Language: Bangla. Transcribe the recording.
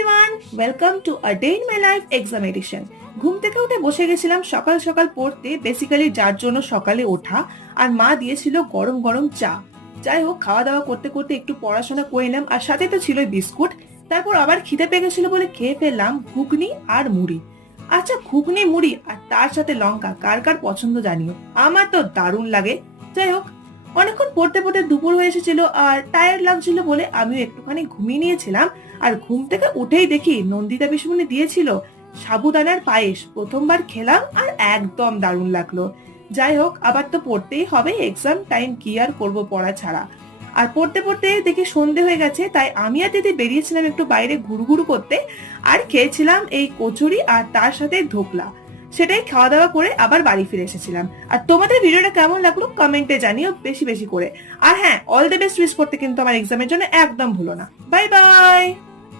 Everyone, welcome to a day in my life exam edition. ঘুম থেকে উঠে বসে গেছিলাম সকাল সকাল পড়তে, বেসিক্যালি যার জন্য সকালে ওঠা। আর মা দিয়েছিল গরম গরম চা। যাই হোক, খাওয়া দাওয়া করতে করতে একটু পড়াশোনা করে নিলাম, আর সাথে তো ছিলই বিস্কুট। তারপর আবার খিদে পেয়ে গেছিল বলে খেয়ে ফেললাম ঘুগনি আর মুড়ি। আচ্ছা, ঘুগনি মুড়ি আর তার সাথে লঙ্কা কার কার পছন্দ জানিও, আমার তো দারুণ লাগে। যাই হোক, অনেকক্ষণ পড়তে পড়তে দুপুর হয়ে এসেছিল আর টায়ার্ড লাগছিল বলে আমিও একটুখানি ঘুমিয়ে নিয়েছিলাম। আর ঘুম থেকে উঠেই দেখি নন্দিতা পিসমণি দিয়েছিল সাবুদানার পায়েস। প্রথমবার খেলাম আর একদম দারুণ লাগলো। যাই হোক, আবার তো পড়তেই হবে, এক্সাম টাইম, কি আর করবো পড়া ছাড়া। আর পড়তে পড়তে দেখি সন্ধে হয়ে গেছে, তাই আমি আর দিদি বেরিয়েছিলাম একটু বাইরে ঘুরু করতে। আর খেয়েছিলাম এই কচুরি আর তার সাথে ধোকলা। সেটাই খাওয়া দাওয়া করে আবার বাড়ি ফিরে এসেছিলাম। আর তোমাদের ভিডিওটা কেমন লাগলো কমেন্টে জানিও বেশি বেশি করে। আর হ্যাঁ, অল দ্য বেস্ট উইশ করতে কিন্তু আমার এক্সামের জন্য একদম ভুলো না। Bye bye.